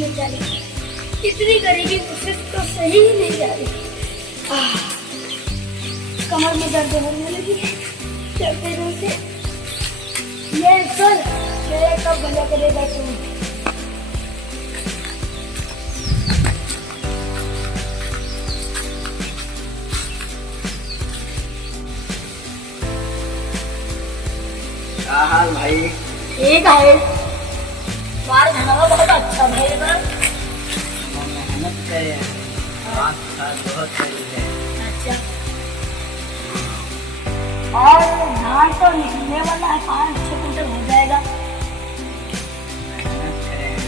नहीं जा रही, इतनी करेगी कोशिश तो सही ही नहीं जा रही। कमर में दर्द होने लगी है चलते चलते। ये सर मेरे कब भला करेगा तुम। क्या हाल भाई? ठीक है, बाहर खाना बहुत अच्छा भैया। मेहनत करे, बहुत सही है। अच्छा, और धान तो निकलने वाला है, 5-6 कुंटल हो जाएगा। मेहनत करें।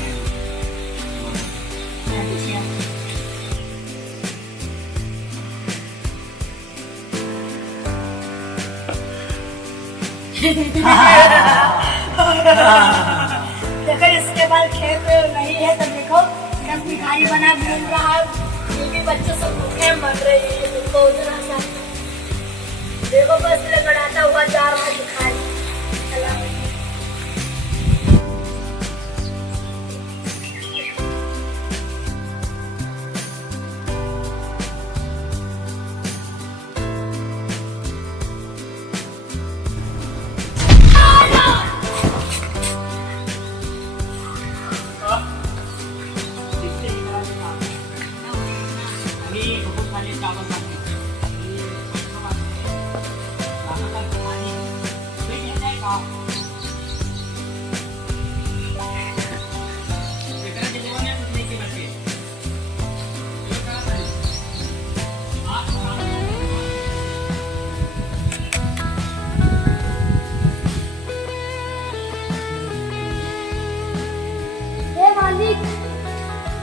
देखो इसके बाद खेत नहीं है तो देखो सब भिखारी बना घूम रहा है। ये भी बच्चे सब भूखे मर रहे हैं, तो जरा सा देखो बस लड़ाता हुआ जा रहा है भिखारी।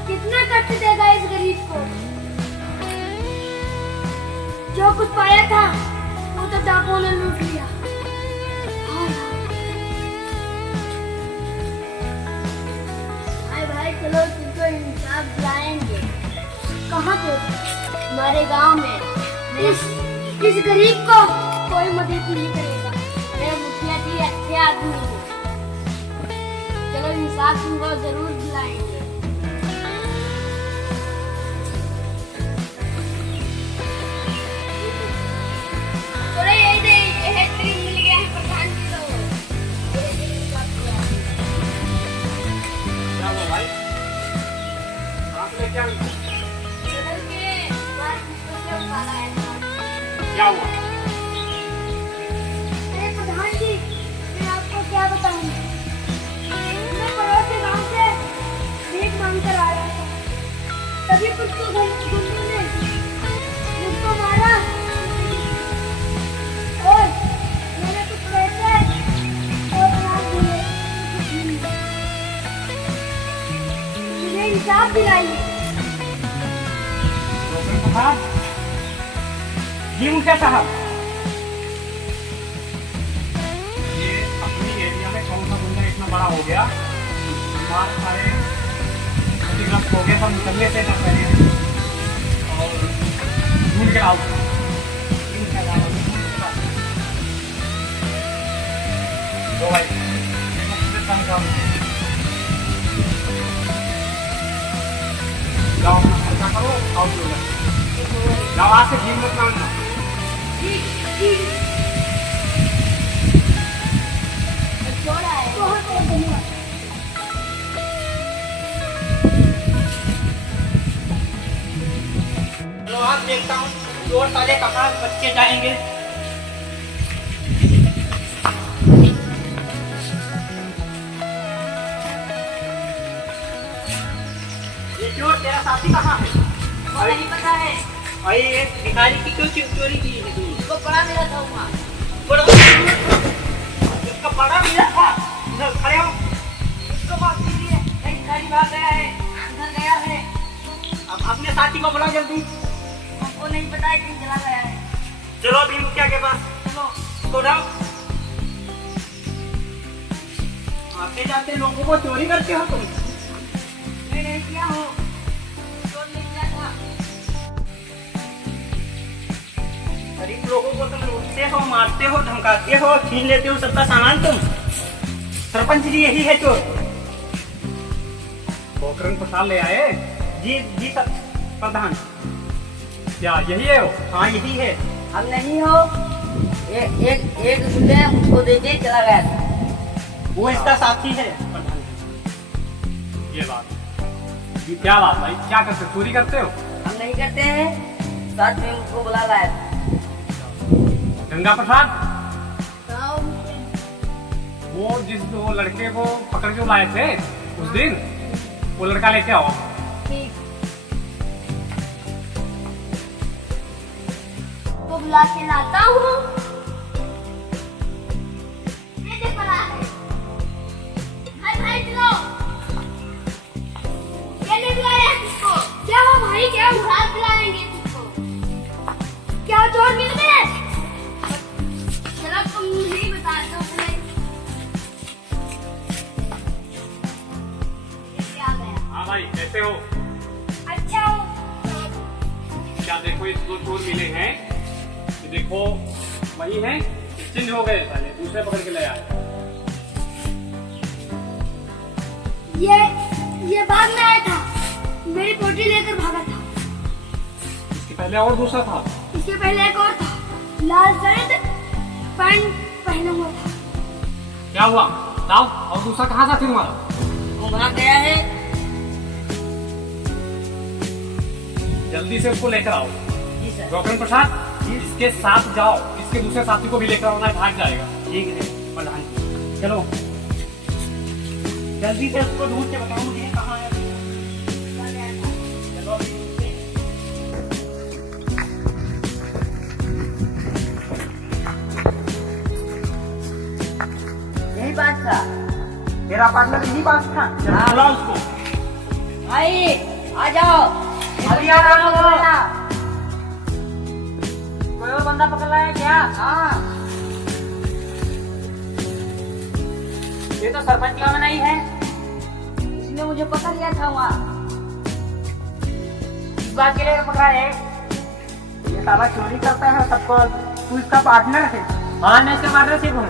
कितना कष्ट देगा इस गरीब को। जो कुछ पाया था वो तो डाकुओं ने लूट लिया। भाई चलो तुमको इंसाफ दिलाएंगे। कहाँ पे? हमारे गांव में। इस गरीब को कोई मदद नहीं करेगा। मेरे मुखिया जी अच्छे आदमी हैं। चलो इंसाफ तुमको जरूर दिलाएंगे। क्या हुआ? प्रधान जी, मैं आपको क्या बताऊं? मैं पड़ोसी गांव से भीख मांग कर आ रहा था, तभी कुछ गुंडों ने मुझको मारा और मैंने कुछ पैसे और अनाज दिए। मुझे इंसाफ दिलाइए। जी मुखिया साहब, ये अपनी एरिया में कौन सा गुंडा इतना बड़ा हो गया, मार सारे क्षतिग्रस्त हो गए, सब निकलने से न पहले और ढूंढ के आओ। दो भाई जाओ अपना खर्चा करो, आओ जाओ, आज से भीड़ मत मांगना। चलो आज देखता हूँ चोर साले कहाँ बच के जाएंगे। ये चोर तेरा साथी कहाँ है? नहीं पता है। भाई ये भिखारी की क्यों चोरी की है तू? उसको पड़ा मिला था वहाँ। इसका बड़ा मिला था। इधर खड़े हो। उसको बात कीजिए। एक भिखारी भाग गया है, उधर गया है। अब अपने साथी को बुलाओ जल्दी। हमको नहीं पता है कहीं चला गया है। चलो अभी मुखिया के पास। चलो। तो जाओ। आते जाते लोगों को चोरी करते हो तुम? मैं नहीं किया हूँ। चोर नहीं किया था। गरीब लोगों को तुम लूटते हो, मारते हो, धमकाते हो, छीन लेते हो सबका सामान तुम। सरपंच जी यही है चोर। पोखरण प्रसाद ले आए? जी जी सर प्रधान। क्या यही है वो? हाँ यही है। हम नहीं हो, एक गुंडे मुझको दे के चला गया था। वो इसका साथी है। प्रधान जी, ये बात, ये क्या बात भाई, क्या करते हो? चोरी करते हो? हम नहीं करते हैं, साथ में मुझको बुला लाया था। गंगा प्रसाद, हाँ, वो जिस वो लड़के को पकड़ के लाए थे उस दिन, वो लड़का लेके आओ। ठीक। तो बुला के लाता हूँ। ये देख पड़ा है। भाई भाई चलो। ये नहीं बुलाया तुझको? क्या हुआ भाई, क्या हुआ? हाथ बुलाएंगे तुझको। क्या चोर मिल गए? चलो तुम नहीं बताते हो पहले। ये क्या गया? हाँ भाई, कैसे हो? अच्छा हो। क्या देखो, ये दो चोर मिले हैं, ये देखो वही है, चेंज हो गए, पहले दूसरे पकड़ के ले आए। ये बाद में आया था, मेरी पोटी लेकर भागा था। इसके पहले और दूसरा था। इसके पहले एक और था, लाल शर्ट पैंट पहना हुआ था। क्या हुआ बताओ? और दूसरा कहाँ था फिर तुम्हारा? वो भाग गया है। जल्दी से उसको लेकर आओ। जी सर। गोकर्ण प्रसाद, इसके साथ जाओ, इसके दूसरे साथी को भी लेकर आओ, ना भाग जाएगा। ठीक है प्रधान जी, चलो जल्दी से उसको ढूंढ के बताओ मुझे कहाँ है। चलो अभी ढूंढते हैं। यही बात था। मेरा पार्टनर यही बात था। चलो हाँ। बुला उसको। भाई आ जाओ। अभी आ रहा हूँ। कोई और बंदा पकड़ लाया क्या? हाँ। ये तो सरपंच का नहीं है, इसने मुझे पकड़ लिया था वहाँ। इस बात के लिए पकड़ा है। ये साला चोरी करता है सबको। तू इसका पार्टनर है? हाँ मैं इसका पार्टनरशिप हूँ।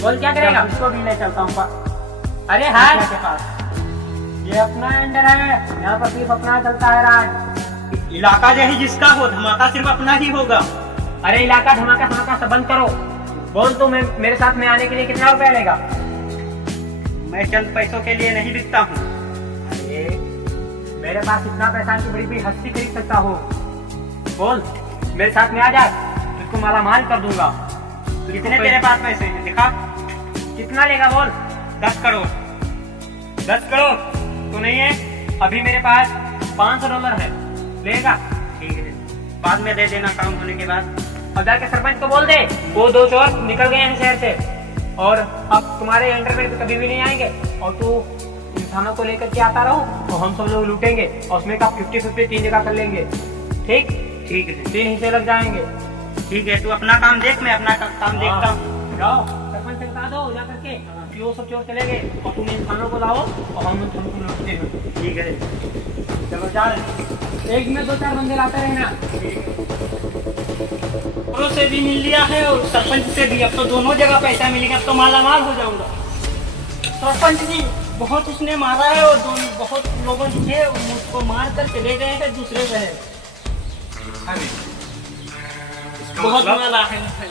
बोल क्या करेगा? उसको भी ले चलता हूँ अरे हाँ, के पास। ये अपना अंडर है, यहाँ पर सिर्फ अपना चलता है राज। इलाका जो है जिसका हो, धमाका सिर्फ अपना ही होगा। अरे इलाका धमाका धमाका सब बंद करो। बोल तू मेरे साथ में आने के लिए कितना रुपया लेगा? मैं चंद पैसों के लिए नहीं बिकता हूँ। अरे मेरे पास इतना पैसा है कि बड़ी बड़ी हस्ती खरीद सकता हो। बोल मेरे साथ में आ जा, तुझको माला माल कर दूंगा। कितने तेरे पास पैसे हैं दिखा। कितना लेगा बोल? 10 करोड़। 10 करोड़ तो नहीं है? अभी मेरे पास $500 है, लेगा? ठीक है, बाद में दे देना काम होने के बाद। और जाके सरपंच को बोल दे वो 2 चोर निकल गए हैं शहर से और अब तुम्हारे अंडर में कभी भी नहीं आएंगे, और तू इंसानों को लेकर के आता रहो और हम सब लोग लूटेंगे और उसमें का 50-50 3 जगह कर लेंगे। ठीक ठीक है 3 हिस्से लग जाएंगे। ठीक है, तू अपना काम देख, मैं अपना काम देखता हूँ। जाओ सरपंच से बता दो जा करके कि वो सब चोर चले गए और तुम इंसानों को लाओ और हम तुमको लूटते हैं। ठीक है चलो जा, एक में 2-4 बंदे लाते रहना। औरों से भी मिल लिया है और सरपंच से भी। अब तो दोनों जगह पैसा मिलेगा, अब तो मालामाल हो जाऊंगा। सरपंच जी बहुत उसने मारा है और बहुत लोगों ने मुझको मार कर चले गए हैं दूसरे शहर। बहुत माला है भाई।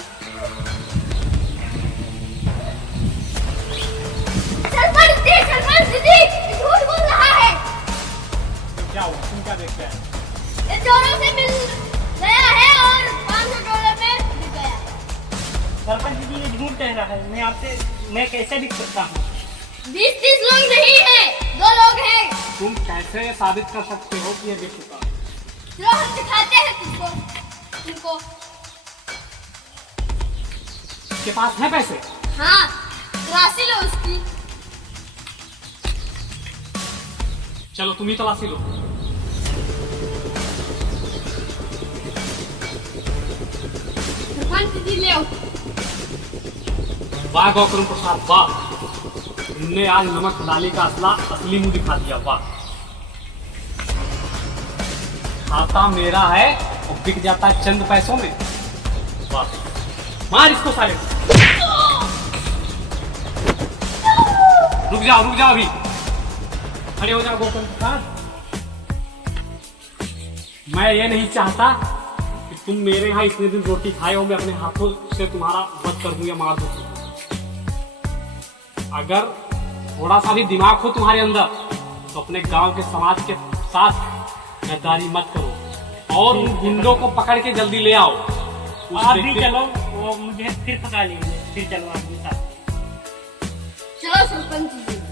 सरपंच दीदी झूठ बोल रहा है। क्या हुआ? तुम क्या देखते हैं? ये चोरों से मिल गया है और $500 में बिक गया। सरपंच जी ये झूठ कह रहा है। मैं कैसे बिक सकता हूँ? 20-30 लोग नहीं है, 2 लोग हैं। तुम कैसे साबित कर सकते हो कि ये बिक चुका है? चलो हम दिखाते हैं तुमको। इसके पास है पैसे? हाँ, राशि लो उसकी। चलो तुम ही तलाशी लो। सरपंच जी ले आओ। वाह गोकर्ण प्रसाद वाह, तुमने आज नमक डाली का असली मुंह दिखा दिया। वाह, खाता मेरा है और बिक जाता है चंद पैसों में। वाह, मार इसको साले। रुक जाओ अभी। खड़े हो जाओ गोकुल प्रसाद। मैं ये नहीं चाहता कि तुम मेरे यहाँ इतने दिन रोटी खाए हो, मैं अपने हाथों से तुम्हारा वध कर दूं या मार दूं। अगर थोड़ा सा भी दिमाग हो तुम्हारे अंदर तो अपने गांव के समाज के साथ गद्दारी मत करो और उन गुंडों को पकड़ के जल्दी ले आओ। उस आप भी व्यक्ति- चलो, वो मुझे फिर पका लेंगे, फिर चलो आप भी साथ। चलो सरपंच जी।